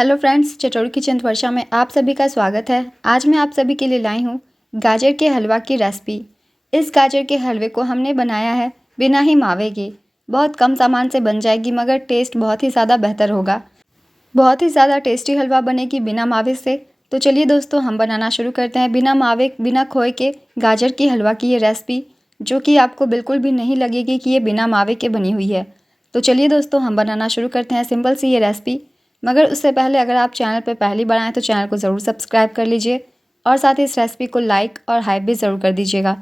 Hello friends, चटोरी kitchen वर्षा में आप सभी का स्वागत है। आज मैं आप सभी के लिए लाई हूँ गाजर के हलवा की रेसिपी। इस गाजर के हलवे को हमने बनाया है बिना ही मावे के। बहुत कम सामान से बन जाएगी मगर टेस्ट बहुत ही ज़्यादा बेहतर होगा। बहुत ही ज़्यादा टेस्टी हलवा बनेगी बिना मावे से। तो चलिए दोस्तों, हम बनाना शुरू करते हैं बिना मावे बिना खोए के गाजर की हलवा की ये रेसिपी, जो कि आपको बिल्कुल भी नहीं लगेगी कि ये बिना मावे के बनी हुई है। तो चलिए दोस्तों, हम बनाना शुरू करते हैं सिंपल सी ये रेसिपी। मगर उससे पहले अगर आप चैनल पर पहली बार आएँ तो चैनल को ज़रूर सब्सक्राइब कर लीजिए और साथ ही इस रेसिपी को लाइक और हाइप भी ज़रूर कर दीजिएगा।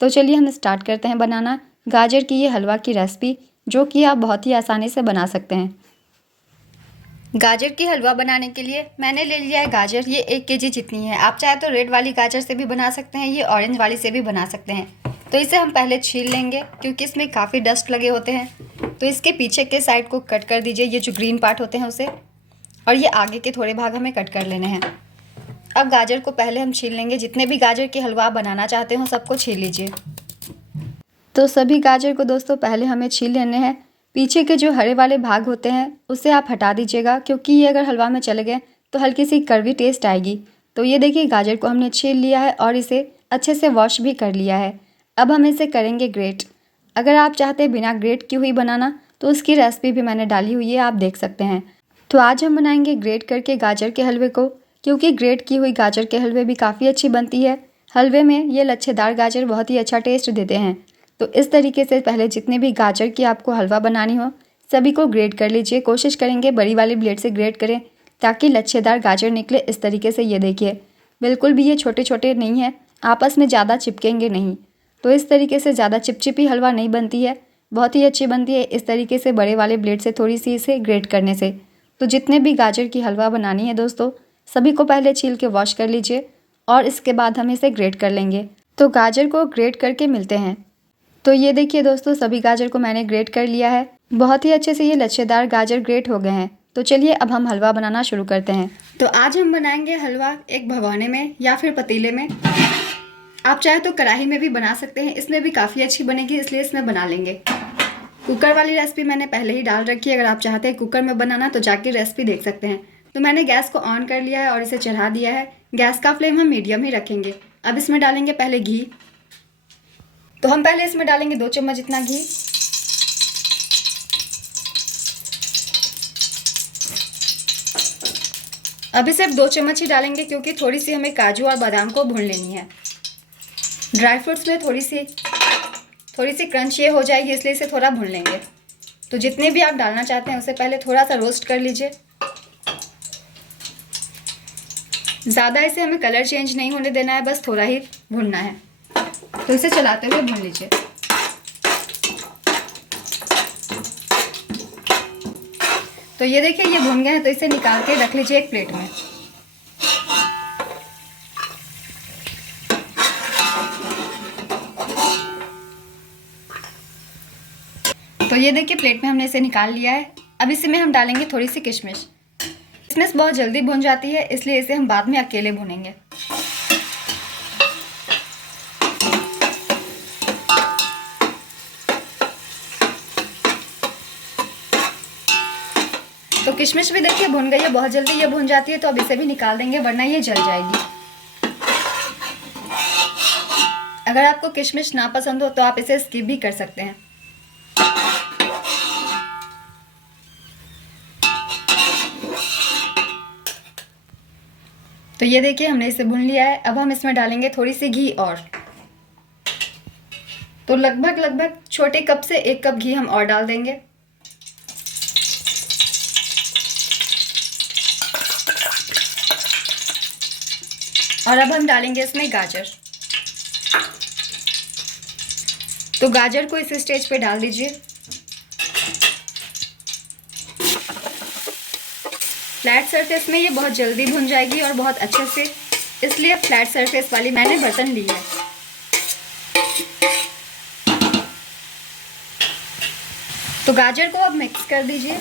तो चलिए हम स्टार्ट करते हैं बनाना गाजर की ये हलवा की रेसिपी, जो कि आप बहुत ही आसानी से बना सकते हैं। गाजर की हलवा बनाने के लिए मैंने ले लिया है गाजर, ये 1 केजी जितनी है। आप चाहे तो रेड वाली गाजर से भी बना सकते हैं, ये ऑरेंज वाली से भी बना सकते हैं। तो इसे हम पहले छील लेंगे क्योंकि इसमें काफ़ी डस्ट लगे होते हैं। तो इसके पीछे के साइड को कट कर दीजिए, ये जो ग्रीन पार्ट होते हैं उसे, और ये आगे के थोड़े भाग हमें कट कर लेने हैं। अब गाजर को पहले हम छील लेंगे। जितने भी गाजर के हलवा बनाना चाहते हो सबको छील लीजिए। तो सभी गाजर को दोस्तों पहले हमें छील लेने हैं। पीछे के जो हरे वाले भाग होते हैं उसे आप हटा दीजिएगा, क्योंकि ये अगर हलवा में चले गए तो हल्की सी कड़वी टेस्ट आएगी। तो ये देखिए, गाजर को हमने छील लिया है और इसे अच्छे से वॉश भी कर लिया है। अब हम इसे करेंगे ग्रेट। अगर आप चाहते हैं बिना ग्रेट की हुई बनाना तो उसकी रेसिपी भी मैंने डाली हुई है, आप देख सकते हैं। तो आज हम बनाएंगे ग्रेट करके गाजर के हलवे को, क्योंकि ग्रेट की हुई गाजर के हलवे भी काफ़ी अच्छी बनती है। हलवे में ये लच्छेदार गाजर बहुत ही अच्छा टेस्ट देते हैं। तो इस तरीके से पहले जितने भी गाजर की आपको हलवा बनानी हो सभी को ग्रेट कर लीजिए। कोशिश करेंगे बड़ी वाली ब्लेड से ग्रेट करें ताकि लच्छेदार गाजर निकले। इस तरीके से ये देखिए, बिल्कुल भी ये छोटे छोटे नहीं हैं, आपस में ज़्यादा चिपकेंगे नहीं। तो इस तरीके से ज़्यादा चिपचिपी हलवा नहीं बनती है, बहुत ही अच्छी बनती है इस तरीके से बड़े वाले ब्लेड से थोड़ी सी इसे ग्रेट करने से। तो जितने भी गाजर की हलवा बनानी है दोस्तों, सभी को पहले छील के वॉश कर लीजिए और इसके बाद हम इसे ग्रेट कर लेंगे। तो गाजर को ग्रेट करके मिलते हैं। तो ये देखिए दोस्तों, सभी गाजर को मैंने ग्रेट कर लिया है। बहुत ही अच्छे से ये लच्छेदार गाजर ग्रेट हो गए हैं। तो चलिए अब हम हलवा बनाना शुरू करते हैं। तो आज हम बनाएंगे हलवा एक भगोने में या फिर पतीले में। आप चाहे तो कढ़ाई में भी बना सकते हैं, इसमें भी काफ़ी अच्छी बनेगी, इसलिए इसमें बना लेंगे। कुकर वाली रेसिपी मैंने पहले ही डाल रखी है, अगर आप चाहते हैं कुकर में बनाना तो जाके रेसिपी देख सकते हैं। तो मैंने गैस को ऑन कर लिया है और इसे चढ़ा दिया है। गैस का फ्लेम हम मीडियम ही रखेंगे। अब इसमें डालेंगे पहले घी। तो हम पहले इसमें डालेंगे 2 चम्मच इतना घी। अभी सिर्फ 2 चम्मच ही डालेंगे, क्योंकि थोड़ी सी हमें काजू और बादाम को भून लेनी है। ड्राई फ्रूट्स में थोड़ी सी क्रंच ये हो जाएगी, इसलिए इसे थोड़ा भून लेंगे। तो जितने भी आप डालना चाहते हैं उसे पहले थोड़ा सा रोस्ट कर लीजिए। ज़्यादा इसे हमें कलर चेंज नहीं होने देना है, बस थोड़ा ही भूनना है। तो इसे चलाते हुए भून लीजिए। तो ये देखिए, ये भून गए हैं। तो इसे निकाल के रख लीजिए एक प्लेट में। तो ये देखिए, प्लेट में हमने इसे निकाल लिया है। अब इसमें हम डालेंगे थोड़ी सी किशमिश। किशमिश बहुत जल्दी भुन जाती है, इसलिए इसे हम बाद में अकेले भुनेंगे। तो किशमिश भी देखिए भुन गई है, बहुत जल्दी ये भुन जाती है। तो अब इसे भी निकाल देंगे, वरना ये जल जाएगी। अगर आपको किशमिश ना पसंद हो तो आप इसे स्किप भी कर सकते हैं। तो ये देखिए, हमने इसे भून लिया है। अब हम इसमें डालेंगे थोड़ी सी घी और। तो लगभग छोटे कप से 1 कप घी हम और डाल देंगे। और अब हम डालेंगे इसमें गाजर। तो गाजर को इस स्टेज पे डाल दीजिए। फ्लैट सरफेस में ये बहुत जल्दी भुन जाएगी और बहुत अच्छे से, इसलिए फ्लैट सरफेस वाली मैंने बर्तन ली है। तो गाजर को अब मिक्स कर दीजिए।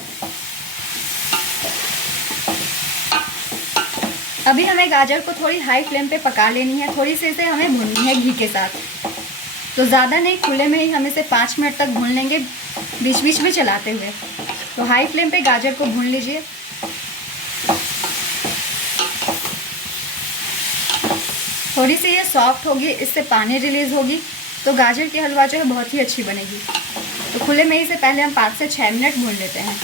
अभी हमें गाजर को थोड़ी हाई फ्लेम पे पका लेनी है, थोड़ी सी इसे हमें भूननी है घी के साथ। तो ज़्यादा नहीं, खुले में ही हम इसे 5 मिनट तक भून लेंगे, बीच बीच में चलाते हुए। तो हाई फ्लेम पे गाजर को भून लीजिए। थोड़ी सी ये सॉफ्ट होगी, इससे पानी रिलीज़ होगी तो गाजर की हलवा जो है बहुत ही अच्छी बनेगी। तो खुले में ही से पहले हम 5 से 6 मिनट भून लेते हैं।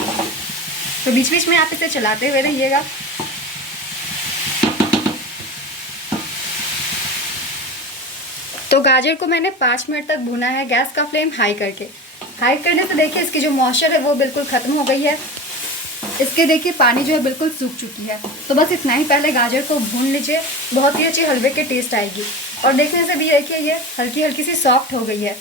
तो बीच बीच में आप इसे चलाते हुए रहिएगा। तो गाजर को मैंने 5 मिनट तक भूना है, गैस का फ्लेम हाई करके। हाई करने से देखिए इसकी जो मॉइस्चर है वो बिल्कुल ख़त्म हो गई है। इसके देखिए पानी जो है बिल्कुल सूख चुकी है। तो बस इतना ही, पहले गाजर को भून लीजिए, बहुत ही अच्छी हलवे के टेस्ट आएगी। और देखने से भी देखिए ये हल्की हल्की सी सॉफ्ट हो गई है।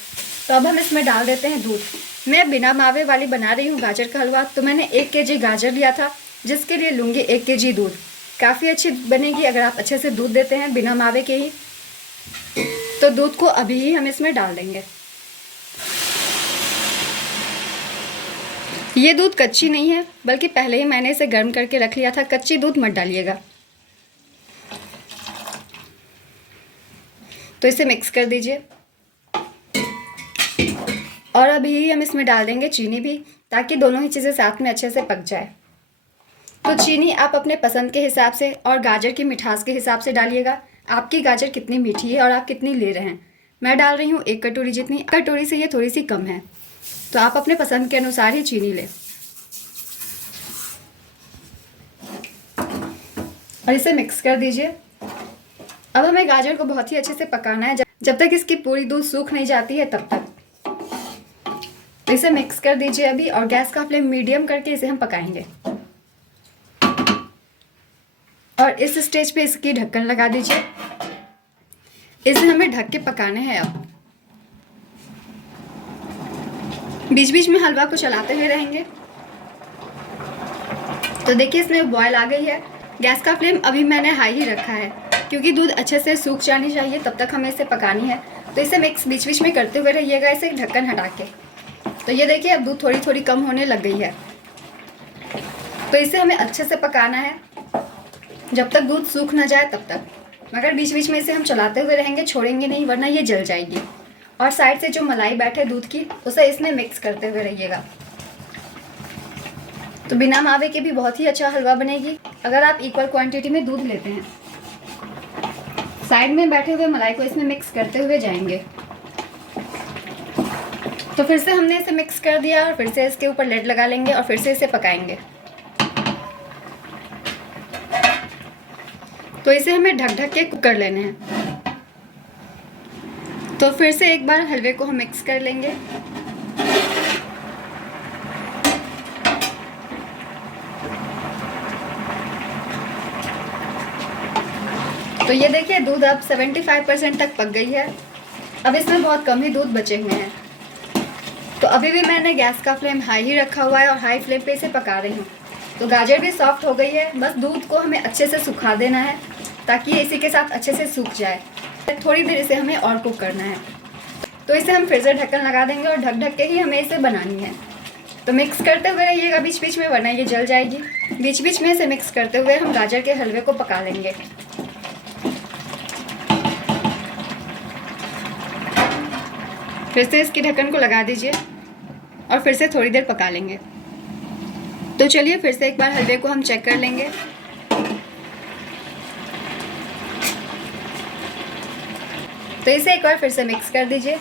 तो अब हम इसमें डाल देते हैं दूध। मैं बिना मावे वाली बना रही हूँ गाजर का हलवा, तो मैंने 1 केजी गाजर लिया था, जिसके लिए लूँगी 1 केजी दूध। काफ़ी अच्छी बनेगी अगर आप अच्छे से दूध देते हैं बिना मावे के ही। तो दूध को अभी ही हम इसमें डाल देंगे। ये दूध कच्ची नहीं है, बल्कि पहले ही मैंने इसे गर्म करके रख लिया था। कच्ची दूध मत डालिएगा। तो इसे मिक्स कर दीजिए और अभी ही हम इसमें डाल देंगे चीनी भी, ताकि दोनों ही चीज़ें साथ में अच्छे से पक जाए। तो चीनी आप अपने पसंद के हिसाब से और गाजर की मिठास के हिसाब से डालिएगा। आपकी गाजर कितनी मीठी है और आप कितनी ले रहे हैं। मैं डाल रही हूँ 1 कटोरी जितनी। कटोरी से ये थोड़ी सी कम है, तो आप अपने पसंद के अनुसार ही चीनी लें। और इसे मिक्स कर दीजिए। अब हमें गाजर को बहुत ही अच्छे से पकाना है, जब तक इसकी पूरी दूध सूख नहीं जाती है तब तक। तो इसे मिक्स कर दीजिए अभी, और गैस का फ्लेम मीडियम करके इसे हम पकाएंगे। और इस स्टेज पे इसकी ढक्कन लगा दीजिए। इसे हमें ढक के पकाना है। अब बीच बीच में हलवा को चलाते हुए रहेंगे। तो देखिए इसमें बॉयल आ गई है। गैस का फ्लेम अभी मैंने हाई ही रखा है, क्योंकि दूध अच्छे से सूख जानी चाहिए, तब तक हमें इसे पकानी है। तो इसे मिक्स बीच बीच में करते हुए रहिएगा, इसे ढक्कन हटा के। तो ये देखिए अब दूध थोड़ी थोड़ी कम होने लग गई है। तो इसे हमें अच्छे से पकाना है जब तक दूध सूख ना जाए तब तक। मगर बीच बीच में इसे हम चलाते हुए रहेंगे, छोड़ेंगे नहीं, वरना ये जल जाएगी। और साइड से जो मलाई बैठे दूध की, उसे इसमें मिक्स करते हुए रहिएगा। तो बिना मावे के भी बहुत ही अच्छा हलवा बनेगी अगर आप इक्वल क्वांटिटी में दूध लेते हैं। साइड में बैठे हुए मलाई को इसमें मिक्स करते हुए जाएंगे। तो फिर से हमने इसे मिक्स कर दिया और फिर से इसके ऊपर लेड लगा लेंगे और फिर से इसे पकाएंगे। तो इसे हमें ढक ढक के कुक कर लेने हैं। तो फिर से एक बार हलवे को हम मिक्स कर लेंगे। तो ये देखिए दूध अब 75% तक पक गई है। अब इसमें बहुत कम ही दूध बचे हुए हैं। तो अभी भी मैंने गैस का फ्लेम हाई ही रखा हुआ है और हाई फ्लेम पे इसे पका रही हूँ। तो गाजर भी सॉफ्ट हो गई है, बस दूध को हमें अच्छे से सुखा देना है, ताकि ये इसी के साथ अच्छे से सूख जाए। थोड़ी देर इसे हमें और कुक करना है। तो इसे हम फिर से ढक्कन लगा देंगे और ढक ढक के ही हमें इसे बनानी है। तो मिक्स करते हुए रहिएगा बीच बीच में, वरना ये जल जाएगी। बीच बीच में इसे मिक्स करते हुए हम गाजर के हलवे को पका लेंगे। फिर से इसकी ढक्कन को लगा दीजिए और फिर से थोड़ी देर पका लेंगे। तो चलिए फिर से एक बार हलवे को हम चेक कर लेंगे। तो इसे एक बार फिर से मिक्स कर दीजिए।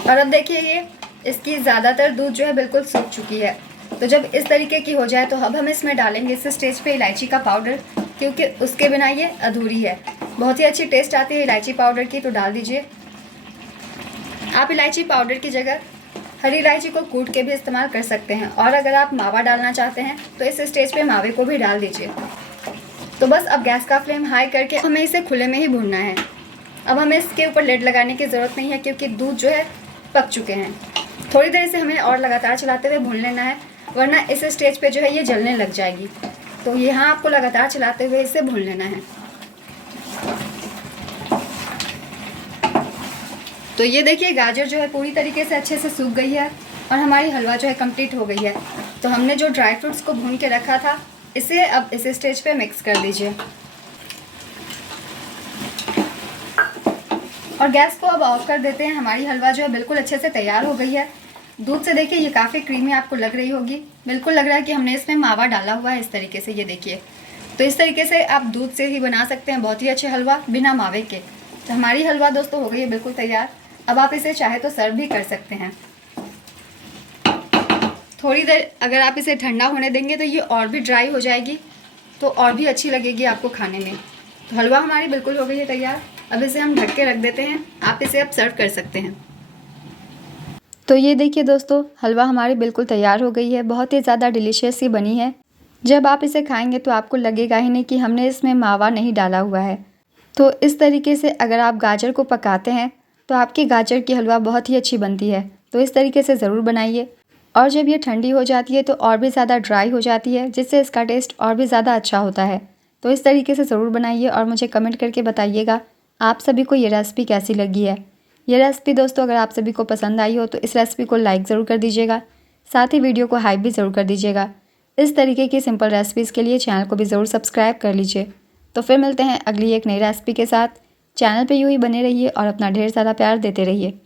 और अब देखिए ये इसकी ज़्यादातर दूध जो है बिल्कुल सूख चुकी है। तो जब इस तरीके की हो जाए तो अब हम इसमें डालेंगे इस स्टेज पे इलायची का पाउडर, क्योंकि उसके बिना ये अधूरी है। बहुत ही अच्छी टेस्ट आती है इलायची पाउडर की, तो डाल दीजिए। आप इलायची पाउडर की जगह हरी इलायची को कूट के भी इस्तेमाल कर सकते हैं। और अगर आप मावा डालना चाहते हैं तो इस स्टेज पे मावे को भी डाल दीजिए। तो बस अब गैस का फ्लेम हाई करके हमें इसे खुले में ही भूनना है। अब हमें इसके ऊपर लेड लगाने की ज़रूरत नहीं है, क्योंकि दूध जो है पक चुके हैं। थोड़ी देर से हमें और लगातार चलाते हुए भून लेना है, वरना इस स्टेज पे जो है ये जलने लग जाएगी। तो यहाँ आपको लगातार चलाते हुए इसे भून लेना है। तो ये देखिए गाजर जो है पूरी तरीके से अच्छे से सूख गई है और हमारी हलवा जो है कंप्लीट हो गई है। तो हमने जो ड्राई फ्रूट्स को भून के रखा था, इसे अब इस स्टेज पे मिक्स कर दीजिए। और गैस को अब ऑफ कर देते हैं। हमारी हलवा जो है बिल्कुल अच्छे से तैयार हो गई है। दूध से देखिए ये काफ़ी क्रीमी आपको लग रही होगी। बिल्कुल लग रहा है कि हमने इसमें मावा डाला हुआ है इस तरीके से, ये देखिए। तो इस तरीके से आप दूध से ही बना सकते हैं बहुत ही अच्छे हलवा बिना मावे के। तो हमारी हलवा दोस्तों हो गई है बिल्कुल तैयार। अब आप इसे चाहे तो सर्व भी कर सकते हैं। थोड़ी देर अगर आप इसे ठंडा होने देंगे तो ये और भी ड्राई हो जाएगी, तो और भी अच्छी लगेगी आपको खाने में। तो हलवा हमारी बिल्कुल हो गई है तैयार। अब इसे हम ढक के रख देते हैं। आप इसे अब सर्व कर सकते हैं। तो ये देखिए दोस्तों, हलवा हमारी बिल्कुल तैयार हो गई है। बहुत ही ज़्यादा डिलीशियस सी बनी है। जब आप इसे खाएंगे तो आपको लगेगा ही नहीं कि हमने इसमें मावा नहीं डाला हुआ है। तो इस तरीके से अगर आप गाजर को पकाते हैं तो आपकी गाजर की हलवा बहुत ही अच्छी बनती है। तो इस तरीके से ज़रूर बनाइए। और जब ये ठंडी हो जाती है तो और भी ज़्यादा ड्राई हो जाती है, जिससे इसका टेस्ट और भी ज़्यादा अच्छा होता है। तो इस तरीके से ज़रूर बनाइए और मुझे कमेंट करके बताइएगा आप सभी को ये रेसिपी कैसी लगी है। ये रेसिपी दोस्तों अगर आप सभी को पसंद आई हो तो इस रेसिपी को लाइक ज़रूर कर दीजिएगा, साथ ही वीडियो को हाइप भी ज़रूर कर दीजिएगा। इस तरीके की सिंपल रेसिपीज़ के लिए चैनल को भी ज़रूर सब्सक्राइब कर लीजिए। तो फिर मिलते हैं अगली एक नई रेसिपी के साथ। चैनल पे यूँ ही बने रहिए और अपना ढेर सारा प्यार देते रहिए।